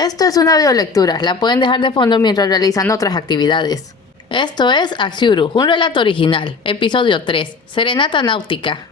Esto es una videolectura, la pueden dejar de fondo mientras realizan otras actividades. Esto es Axiuru, un relato original, episodio 3, Serenata Náutica.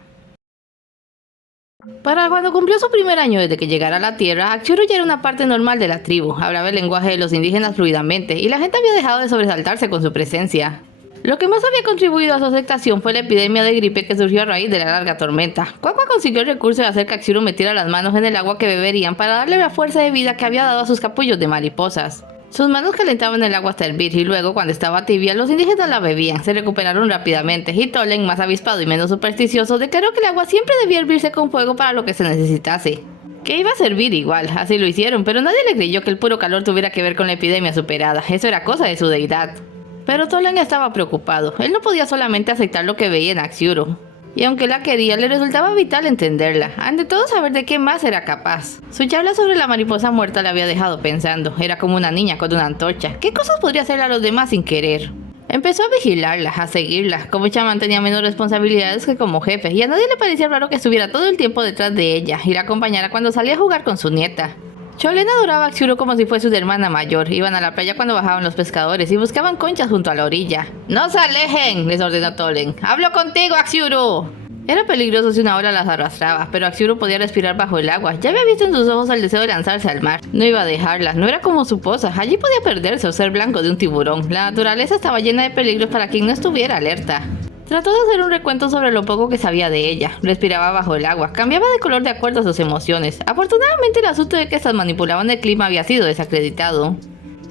Para cuando cumplió su primer año desde que llegara a la Tierra, Axiuru ya era una parte normal de la tribu, hablaba el lenguaje de los indígenas fluidamente, y la gente había dejado de sobresaltarse con su presencia. Lo que más había contribuido a su aceptación fue la epidemia de gripe que surgió a raíz de la larga tormenta. Quaqua consiguió el recurso de hacer que Axiuru metiera las manos en el agua que beberían para darle la fuerza de vida que había dado a sus capullos de mariposas. Sus manos calentaban el agua hasta hervir y luego, cuando estaba tibia, los indígenas la bebían, se recuperaron rápidamente y Tolen, más avispado y menos supersticioso, declaró que el agua siempre debía hervirse con fuego para lo que se necesitase. Que iba a servir igual, así lo hicieron, pero nadie le creyó que el puro calor tuviera que ver con la epidemia superada, eso era cosa de su deidad. Pero Tolen estaba preocupado, él no podía solamente aceptar lo que veía en Axiuru. Y aunque la quería, le resultaba vital entenderla, ante todo saber de qué más era capaz. Su charla sobre la mariposa muerta le había dejado pensando, era como una niña con una antorcha, ¿qué cosas podría hacerle a los demás sin querer? Empezó a vigilarla, a seguirla, como chamán tenía menos responsabilidades que como jefe, y a nadie le parecía raro que estuviera todo el tiempo detrás de ella, y la acompañara cuando salía a jugar con su nieta. Cholena adoraba a Axiuru como si fuese su hermana mayor. Iban a la playa cuando bajaban los pescadores y buscaban conchas junto a la orilla. ¡No se alejen!, les ordenó Tolen. ¡Hablo contigo, Axiuru! Era peligroso si una ola las arrastraba, pero Axiuru podía respirar bajo el agua. Ya había visto en sus ojos el deseo de lanzarse al mar. No iba a dejarlas, no era como su posa. Allí podía perderse o ser blanco de un tiburón. La naturaleza estaba llena de peligros para quien no estuviera alerta. Trató de hacer un recuento sobre lo poco que sabía de ella. Respiraba bajo el agua, cambiaba de color de acuerdo a sus emociones. Afortunadamente el asunto de que estas manipulaban el clima había sido desacreditado.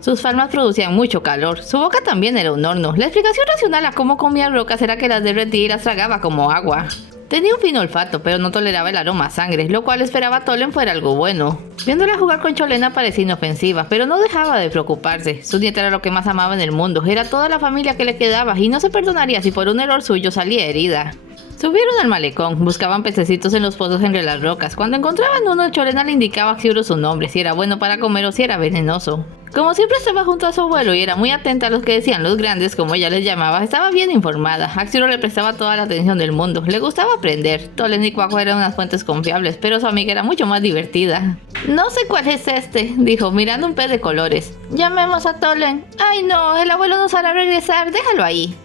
Sus palmas producían mucho calor, su boca también era un horno. La explicación racional a cómo comía rocas era que las derretía y las tragaba como agua. Tenía un fino olfato, pero no toleraba el aroma a sangre, lo cual esperaba Tolen fuera algo bueno. Viéndola jugar con Cholena parecía inofensiva, pero no dejaba de preocuparse. Su nieta era lo que más amaba en el mundo, era toda la familia que le quedaba y no se perdonaría si por un error suyo salía herida. Subieron al malecón, buscaban pececitos en los pozos entre las rocas. Cuando encontraban uno, Cholena le indicaba a Axiuru su nombre, si era bueno para comer o si era venenoso. Como siempre estaba junto a su abuelo y era muy atenta a lo que decían los grandes, como ella les llamaba, estaba bien informada. Axiuru le prestaba toda la atención del mundo, le gustaba aprender. Tolen y Quaqua eran unas fuentes confiables, pero su amiga era mucho más divertida. No sé cuál es este, dijo, mirando un pez de colores. Llamemos a Tolen. Ay no, el abuelo nos hará regresar, déjalo ahí.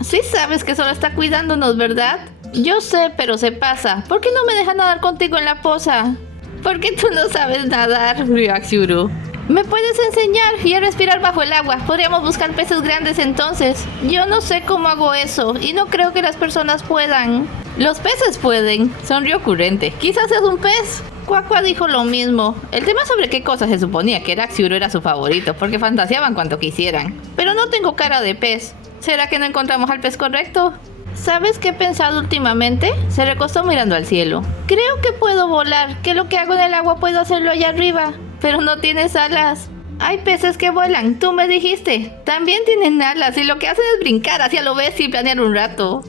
Sí sabes que solo está cuidándonos, ¿verdad? Yo sé, pero se pasa. ¿Por qué no me deja nadar contigo en la poza? ¿Por qué tú no sabes nadar?, rió Axiuru. ¿Me puedes enseñar y a respirar bajo el agua? Podríamos buscar peces grandes entonces. Yo no sé cómo hago eso y no creo que las personas puedan. Los peces pueden, sonrió ocurrente. Quizás seas un pez. Quaqua dijo lo mismo. El tema sobre qué cosa se suponía que era Axiuru era su favorito, porque fantaseaban cuanto quisieran. Pero no tengo cara de pez. ¿Será que no encontramos al pez correcto? ¿Sabes qué he pensado últimamente? Se recostó mirando al cielo. Creo que puedo volar, que lo que hago en el agua puedo hacerlo allá arriba. Pero no tienes alas. Hay peces que vuelan, tú me dijiste. También tienen alas y lo que hacen es brincar hacia lo bestia y planear un rato.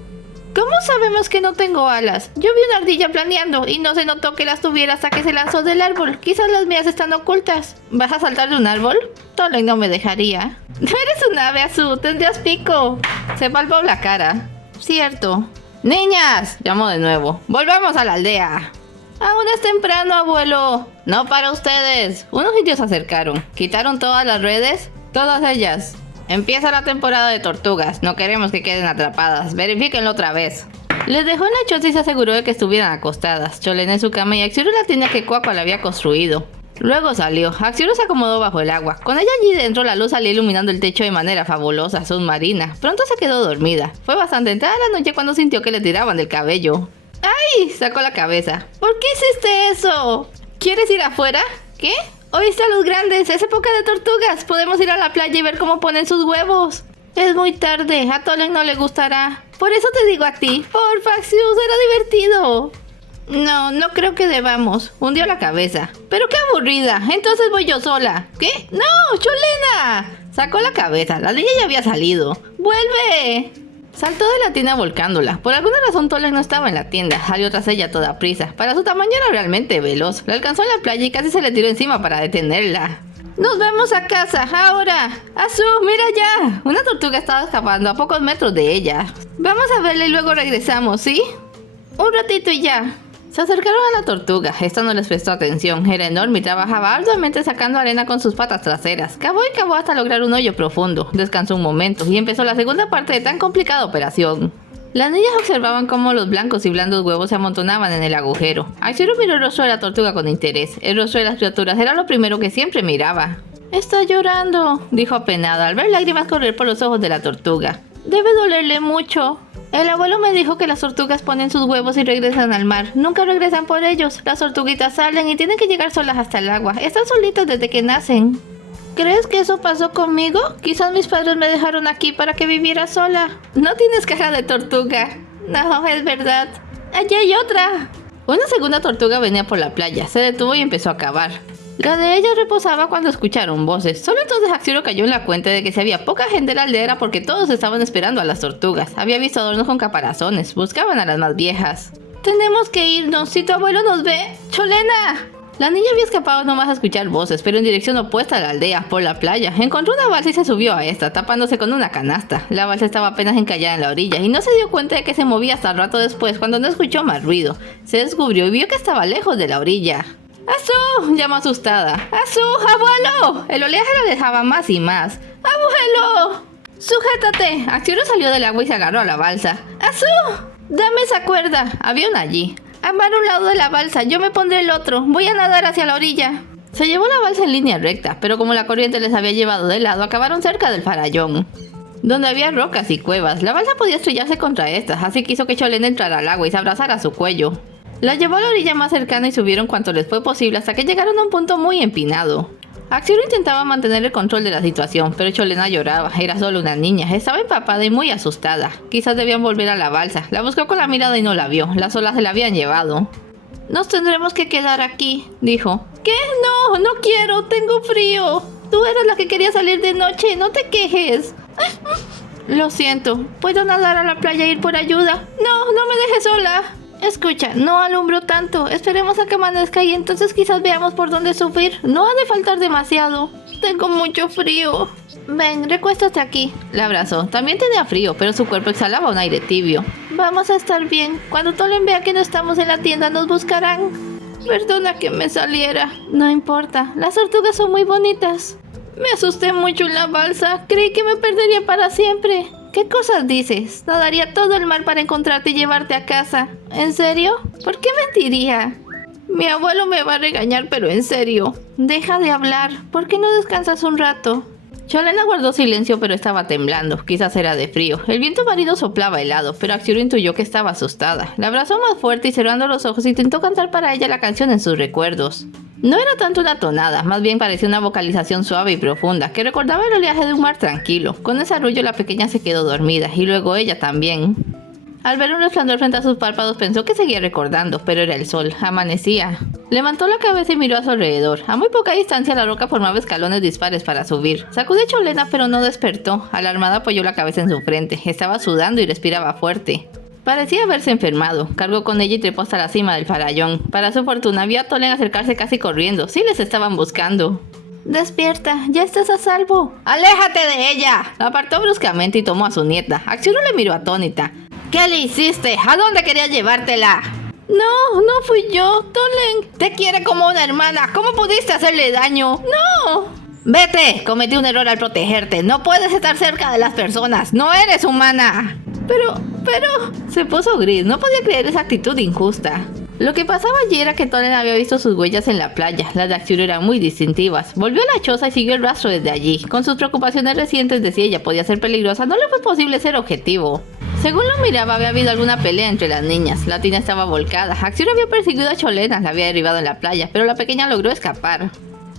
¿Cómo sabemos que no tengo alas? Yo vi una ardilla planeando y no se notó que las tuviera hasta que se lanzó del árbol. Quizás las mías están ocultas. ¿Vas a saltar de un árbol? Tolen no me dejaría. No eres un ave, Azu, tendrías pico. Se palpó la cara. Cierto. ¡Niñas!, llamó de nuevo. ¡Volvamos a la aldea! Aún es temprano, abuelo. No para ustedes. Unos indios se acercaron. Quitaron todas las redes. Todas ellas. Empieza la temporada de tortugas. No queremos que queden atrapadas. Verifíquenlo otra vez. Les dejó en la choza y se aseguró de que estuvieran acostadas. Cholena en su cama y Axiuru en la tienda que Quaqua le había construido. Luego salió. Axiuru se acomodó bajo el agua. Con ella allí dentro, la luz salía iluminando el techo de manera fabulosa, submarina. Pronto se quedó dormida. Fue bastante entrada la noche cuando sintió que le tiraban del cabello. ¡Ay!, sacó la cabeza. ¿Por qué hiciste eso? ¿Quieres ir afuera? ¿Qué? ¿Oíste a los grandes? Es época de tortugas. Podemos ir a la playa y ver cómo ponen sus huevos. Es muy tarde. A Tolen no le gustará. Por eso te digo a ti. Porfa, Axiuru, será divertido. No creo que debamos. Hundió la cabeza. Pero qué aburrida. Entonces voy yo sola. ¿Qué? ¡No, Cholena! Sacó la cabeza. La niña ya había salido. ¡Vuelve! Saltó de la tienda volcándola. Por alguna razón Tolen no estaba en la tienda. Salió tras ella a toda prisa. Para su tamaño era realmente veloz. La alcanzó en la playa y casi se le tiró encima para detenerla. ¡Nos vamos a casa! ¡Ahora! ¡Azu, mira ya! Una tortuga estaba escapando a pocos metros de ella. Vamos a verla y luego regresamos, ¿sí? Un ratito y ya. Se acercaron a la tortuga. Esta no les prestó atención. Era enorme y trabajaba arduamente sacando arena con sus patas traseras. Cavó y cavó hasta lograr un hoyo profundo. Descansó un momento y empezó la segunda parte de tan complicada operación. Las niñas observaban cómo los blancos y blandos huevos se amontonaban en el agujero. Axiru miró el rostro de la tortuga con interés. El rostro de las criaturas era lo primero que siempre miraba. «Está llorando», dijo apenada al ver lágrimas correr por los ojos de la tortuga. «Debe dolerle mucho. El abuelo me dijo que las tortugas ponen sus huevos y regresan al mar. Nunca regresan por ellos. Las tortuguitas salen y tienen que llegar solas hasta el agua. Están solitas desde que nacen». «¿Crees que eso pasó conmigo? Quizás mis padres me dejaron aquí para que viviera sola». «No tienes cara de tortuga». «No, es verdad. Allí hay otra». Una segunda tortuga venía por la playa. Se detuvo y empezó a cavar. La de ella reposaba cuando escucharon voces. Solo entonces Axiru cayó en la cuenta de que si había poca gente en la aldea era porque todos estaban esperando a las tortugas. Había visto adornos con caparazones. Buscaban a las más viejas. «Tenemos que irnos. Si tu abuelo nos ve... ¡Cholena!». La niña había escapado nomás a escuchar voces, pero en dirección opuesta a la aldea, por la playa. Encontró una balsa y se subió a esta, tapándose con una canasta. La balsa estaba apenas encallada en la orilla y no se dio cuenta de que se movía hasta rato después, cuando no escuchó más ruido. Se descubrió y vio que estaba lejos de la orilla. «¡Azú!», llamó asustada. «¡Azú, abuelo!». El oleaje la dejaba más y más. «¡Abuelo! ¡Sujétate!». Axiru salió del agua y se agarró a la balsa. «¡Azú! Dame esa cuerda». Había una allí. «Amar un lado de la balsa, yo me pondré el otro. Voy a nadar hacia la orilla». Se llevó la balsa en línea recta, pero como la corriente les había llevado de lado, acabaron cerca del farallón, donde había rocas y cuevas. La balsa podía estrellarse contra estas, así que hizo que Cholena entrara al agua y se abrazara a su cuello. La llevó a la orilla más cercana y subieron cuanto les fue posible hasta que llegaron a un punto muy empinado. Axiru intentaba mantener el control de la situación, pero Cholena lloraba. Era solo una niña, estaba empapada y muy asustada. Quizás debían volver a la balsa. La buscó con la mirada y no la vio. Las olas se la habían llevado. «Nos tendremos que quedar aquí», dijo. «¿Qué? No, no quiero, tengo frío. Tú eras la que quería salir de noche, no te quejes». «Lo siento, ¿puedo nadar a la playa e ir por ayuda?» «No, no me dejes sola». «Escucha, no alumbro tanto. Esperemos a que amanezca y entonces quizás veamos por dónde subir. No ha de faltar demasiado. Tengo mucho frío». «Ven, recuéstate aquí». La abrazó. También tenía frío, pero su cuerpo exhalaba un aire tibio. «Vamos a estar bien. Cuando Tolen vea que no estamos en la tienda, nos buscarán». «Perdona que me saliera». «No importa. Las tortugas son muy bonitas». «Me asusté mucho en la balsa. Creí que me perdería para siempre». «¿Qué cosas dices? Nadaría todo el mar para encontrarte y llevarte a casa». ¿En serio? ¿Por qué mentiría?» «Mi abuelo me va a regañar, pero en serio». «Deja de hablar. ¿Por qué no descansas un rato?» Cholena guardó silencio, pero estaba temblando. Quizás era de frío. El viento marino soplaba helado, pero Axiru intuyó que estaba asustada. La abrazó más fuerte y cerrando los ojos intentó cantar para ella la canción en sus recuerdos. No era tanto una tonada, más bien parecía una vocalización suave y profunda, que recordaba el oleaje de un mar tranquilo. Con ese arrullo la pequeña se quedó dormida, y luego ella también. Al ver un resplandor frente a sus párpados pensó que seguía recordando, pero era el sol. Amanecía. Levantó la cabeza y miró a su alrededor. A muy poca distancia la roca formaba escalones dispares para subir. Sacudió a Cholena, pero no despertó. Alarmada apoyó la cabeza en su frente. Estaba sudando y respiraba fuerte. Parecía haberse enfermado. Cargó con ella y trepó hasta la cima del farallón. Para su fortuna vio a Tolen acercarse casi corriendo. Sí les estaban buscando. «Despierta, ya estás a salvo». «¡Aléjate de ella!». La apartó bruscamente y tomó a su nieta. Axiru le miró atónita. «¿Qué le hiciste? ¿A dónde querías llevártela?». «No, no fui yo. Tolen te quiere como una hermana. ¿Cómo pudiste hacerle daño?». «No». «Vete, cometí un error al protegerte. No puedes estar cerca de las personas. No eres humana». Pero... Se puso gris. No podía creer esa actitud injusta. Lo que pasaba allí era que Tolen había visto sus huellas en la playa. Las de Axiru eran muy distintivas. Volvió a la choza y siguió el rastro desde allí. Con sus preocupaciones recientes de si ella podía ser peligrosa, no le fue posible ser objetivo. Según lo miraba, había habido alguna pelea entre las niñas. La tina estaba volcada. Axiru había perseguido a Cholena, la había derribado en la playa, pero la pequeña logró escapar.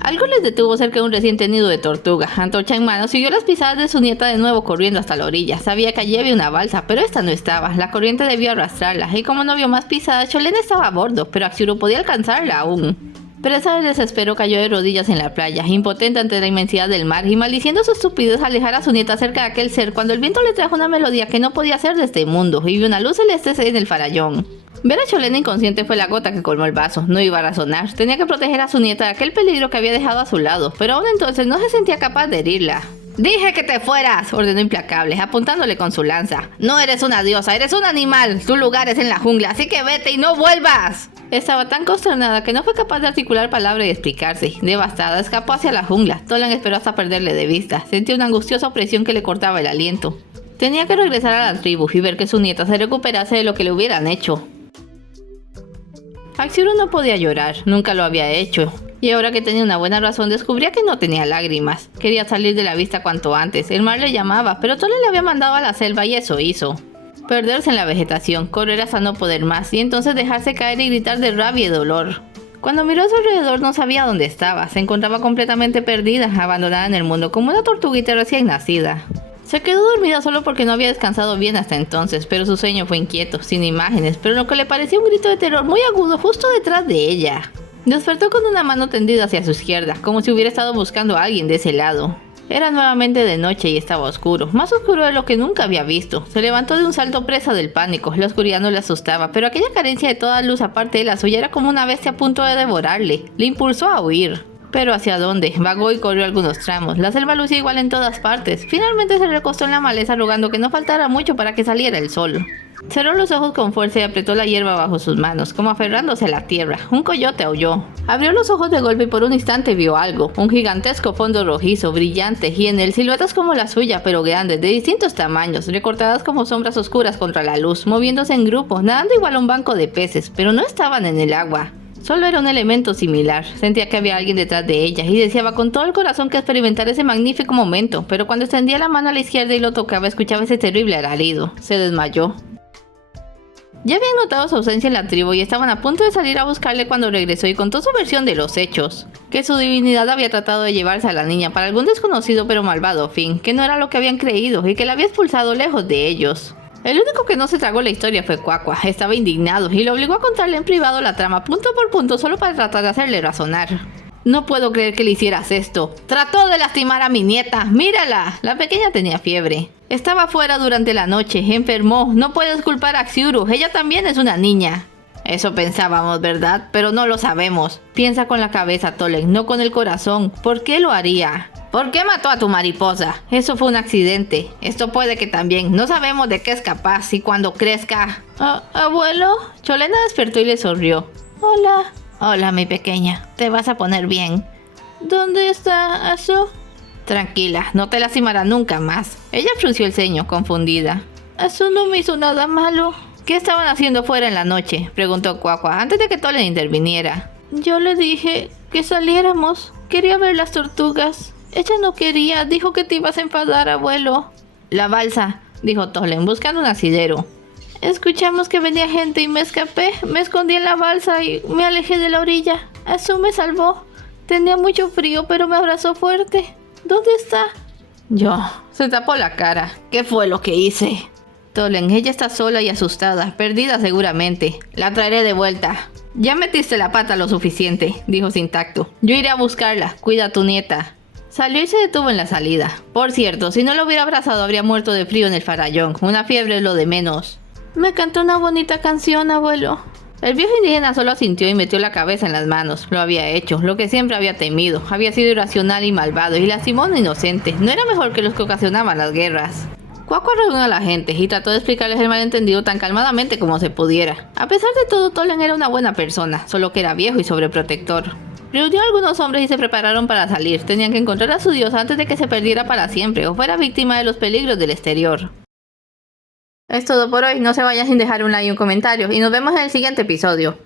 Algo les detuvo cerca de un reciente nido de tortuga. Antorcha en mano, siguió las pisadas de su nieta de nuevo corriendo hasta la orilla. Sabía que allí había una balsa, pero esta no estaba. La corriente debió arrastrarla, y como no vio más pisadas, Cholena estaba a bordo, pero Axiru podía alcanzarla aún. Presa del desespero, cayó de rodillas en la playa, impotente ante la inmensidad del mar, y maldiciendo su estupidez alejar a su nieta cerca de aquel ser, cuando el viento le trajo una melodía que no podía ser de este mundo, y vio una luz celeste en el farallón. Ver a Cholena inconsciente fue la gota que colmó el vaso. No iba a razonar. Tenía que proteger a su nieta de aquel peligro que había dejado a su lado, pero aún entonces no se sentía capaz de herirla. «Dije que te fueras», ordenó implacable, apuntándole con su lanza. «No eres una diosa, eres un animal. Tu lugar es en la jungla, así que vete y no vuelvas». Estaba tan consternada que no fue capaz de articular palabra y explicarse. Devastada, escapó hacia la jungla. Toland esperó hasta perderle de vista. Sentía una angustiosa opresión que le cortaba el aliento. Tenía que regresar a la tribu y ver que su nieta se recuperase de lo que le hubieran hecho. Axiuru no podía llorar, nunca lo había hecho. Y ahora que tenía una buena razón, descubría que no tenía lágrimas. Quería salir de la vista cuanto antes. El mar le llamaba, pero Toland le había mandado a la selva y eso hizo. Perderse en la vegetación, correr hasta no poder más y entonces dejarse caer y gritar de rabia y dolor. Cuando miró a su alrededor no sabía dónde estaba. Se encontraba completamente perdida, abandonada en el mundo como una tortuguita recién nacida. Se quedó dormida solo porque no había descansado bien hasta entonces, pero su sueño fue inquieto, sin imágenes, pero lo que le parecía un grito de terror muy agudo justo detrás de ella. Despertó con una mano tendida hacia su izquierda, como si hubiera estado buscando a alguien de ese lado. Era nuevamente de noche y estaba oscuro, más oscuro de lo que nunca había visto. Se levantó de un salto presa del pánico, la oscuridad no le asustaba, pero aquella carencia de toda luz aparte de la suya era como una bestia a punto de devorarle. Le impulsó a huir. Pero ¿hacia dónde? Vagó y corrió algunos tramos. La selva lucía igual en todas partes. Finalmente se recostó en la maleza rogando que no faltara mucho para que saliera el sol. Cerró los ojos con fuerza y apretó la hierba bajo sus manos, como aferrándose a la tierra. Un coyote aulló. Abrió los ojos de golpe y por un instante vio algo. Un gigantesco fondo rojizo, brillante, y en él siluetas como la suya, pero grandes, de distintos tamaños, recortadas como sombras oscuras contra la luz, moviéndose en grupo, nadando igual a un banco de peces, pero no estaban en el agua. Solo era un elemento similar. Sentía que había alguien detrás de ella y deseaba con todo el corazón que experimentara ese magnífico momento, pero cuando extendía la mano a la izquierda y lo tocaba escuchaba ese terrible alarido. Se desmayó. Ya habían notado su ausencia en la tribu y estaban a punto de salir a buscarle cuando regresó y contó su versión de los hechos. Que su divinidad había tratado de llevarse a la niña para algún desconocido pero malvado fin, que no era lo que habían creído y que la había expulsado lejos de ellos. El único que no se tragó la historia fue Quaqua. Estaba indignado y lo obligó a contarle en privado la trama punto por punto solo para tratar de hacerle razonar. No puedo creer que le hicieras esto. Trató de lastimar a mi nieta. ¡Mírala! La pequeña tenía fiebre. Estaba fuera durante la noche. Enfermó. No puedes culpar a Axiuru. Ella también es una niña. Eso pensábamos, ¿verdad? Pero no lo sabemos. Piensa con la cabeza, Toland, no con el corazón. ¿Por qué lo haría? ¿Por qué mató a tu mariposa? Eso fue un accidente. Esto puede que también. No sabemos de qué es capaz y cuando crezca... ¿Abuelo? Cholena despertó y le sonrió. Hola. Hola, mi pequeña. Te vas a poner bien. ¿Dónde está Azu? Tranquila, no te lastimará nunca más. Ella frunció el ceño, confundida. Azu no me hizo nada malo. ¿Qué estaban haciendo fuera en la noche? Preguntó Quaqua antes de que Toland interviniera. Yo le dije que saliéramos. Quería ver las tortugas. Ella no quería, dijo que te ibas a enfadar, abuelo. La balsa, dijo Toland, buscando un asidero. Escuchamos que venía gente y me escapé. Me escondí en la balsa y me alejé de la orilla. Azu me salvó. Tenía mucho frío, pero me abrazó fuerte. ¿Dónde está? Yo. Se tapó la cara. ¿Qué fue lo que hice? Toland, ella está sola y asustada, perdida seguramente. La traeré de vuelta. Ya metiste la pata lo suficiente, dijo sin tacto. Yo iré a buscarla. Cuida a tu nieta. Salió y se detuvo en la salida. Por cierto, si no lo hubiera abrazado habría muerto de frío en el farallón. Una fiebre es lo de menos. Me cantó una bonita canción, abuelo. El viejo indígena solo asintió y metió la cabeza en las manos. Lo había hecho, lo que siempre había temido. Había sido irracional y malvado y lastimó a un inocente. No era mejor que los que ocasionaban las guerras. Quaqua reunió a la gente y trató de explicarles el malentendido tan calmadamente como se pudiera. A pesar de todo, Toland era una buena persona, solo que era viejo y sobreprotector. Reunió a algunos hombres y se prepararon para salir. Tenían que encontrar a su dios antes de que se perdiera para siempre o fuera víctima de los peligros del exterior. Es todo por hoy, no se vayan sin dejar un like y un comentario y nos vemos en el siguiente episodio.